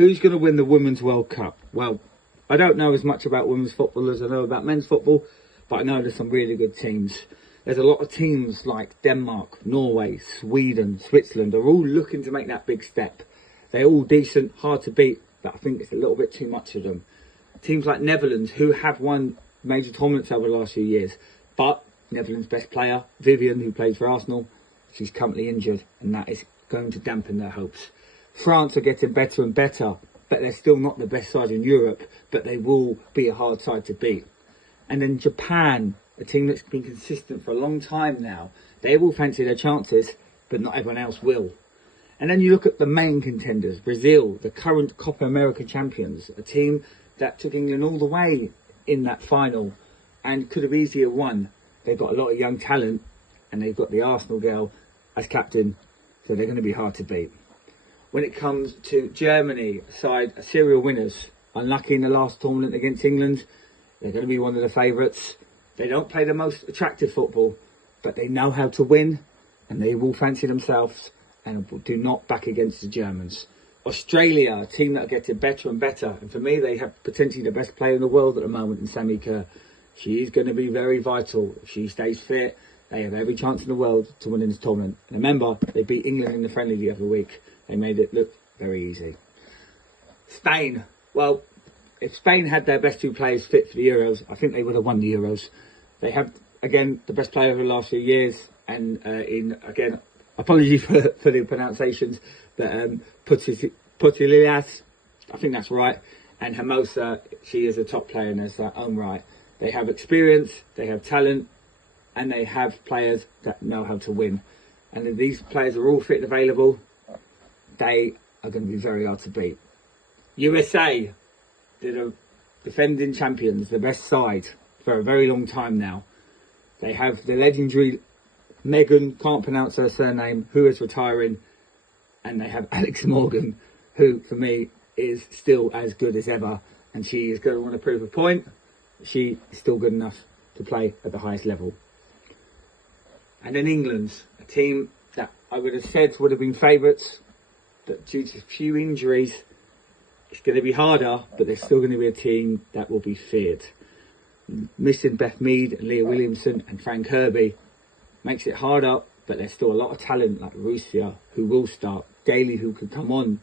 Who's going to win the Women's World Cup? Well, I don't know as much about women's football as I know about men's football, but I know there's some really good teams. There's a lot of teams like Denmark, Norway, Sweden, Switzerland are all looking to make that big step. They're all decent, hard to beat, but I think it's a little bit too much of them. Teams like Netherlands, who have won major tournaments over the last few years, but Netherlands' best player, Vivian, who plays for Arsenal, she's currently injured, and that is going to dampen their hopes. France are getting better and better, but they're still not the best side in Europe, but they will be a hard side to beat. And then Japan, a team that's been consistent for a long time now, they will fancy their chances, but not everyone else will. And then you look at the main contenders, Brazil, the current Copa America champions, a team that took England all the way in that final and could have easily won. They've got a lot of young talent, and they've got the Arsenal girl as captain, so they're going to be hard to beat. When it comes to Germany, a side, serial winners, unlucky in the last tournament against England, they're going to be one of the favourites. They don't play the most attractive football, but they know how to win, and they will fancy themselves and do not back against the Germans. Australia, a team that are getting better and better, and for me, they have potentially the best player in the world at the moment in Sammy Kerr. She is going to be very vital. If she stays fit, they have every chance in the world to win in this tournament. And remember, they beat England in the friendly the other week. They made it look very easy. Spain. Well, if Spain had their best two players fit for the Euros, I think they would have won the Euros. They have, again, the best player of the last few years. And again, apologies for the pronunciations, but Putillas, I think that's right. And Hermosa, she is a top player in her own right. They have experience, they have talent, and they have players that know how to win. And if these players are all fit and available, they are going to be very hard to beat. USA, they're the defending champions, the best side for a very long time now. They have the legendary Megan, can't pronounce her surname, who is retiring. And they have Alex Morgan, who for me is still as good as ever. And she is going to want to prove a point. She is still good enough to play at the highest level. And then England, a team that I would have said would have been favourites, but due to a few injuries, it's going to be harder, but they're still going to be a team that will be feared. Missing Beth Mead and Leah Williamson and Frank Kirby makes it harder, but there's still a lot of talent like Russia, who will start, Daly, who could come on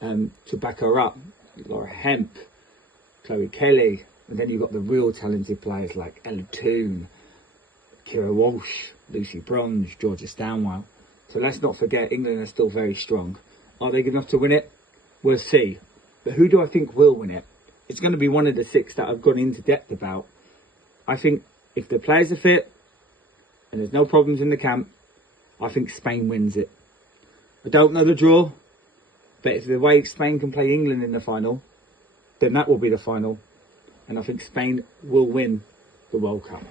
to back her up, Laura Hemp, Chloe Kelly, and then you've got the real talented players like Ella Toone, Kira Walsh, Lucy Bronze, Georgia Stanwell. So let's not forget, England are still very strong. Are they good enough to win it? We'll see. But who do I think will win it? It's going to be one of the six that I've gone into depth about. I think if the players are fit and there's no problems in the camp, I think Spain wins it. I don't know the draw, but if the way Spain can play England in the final, then that will be the final. And I think Spain will win the World Cup.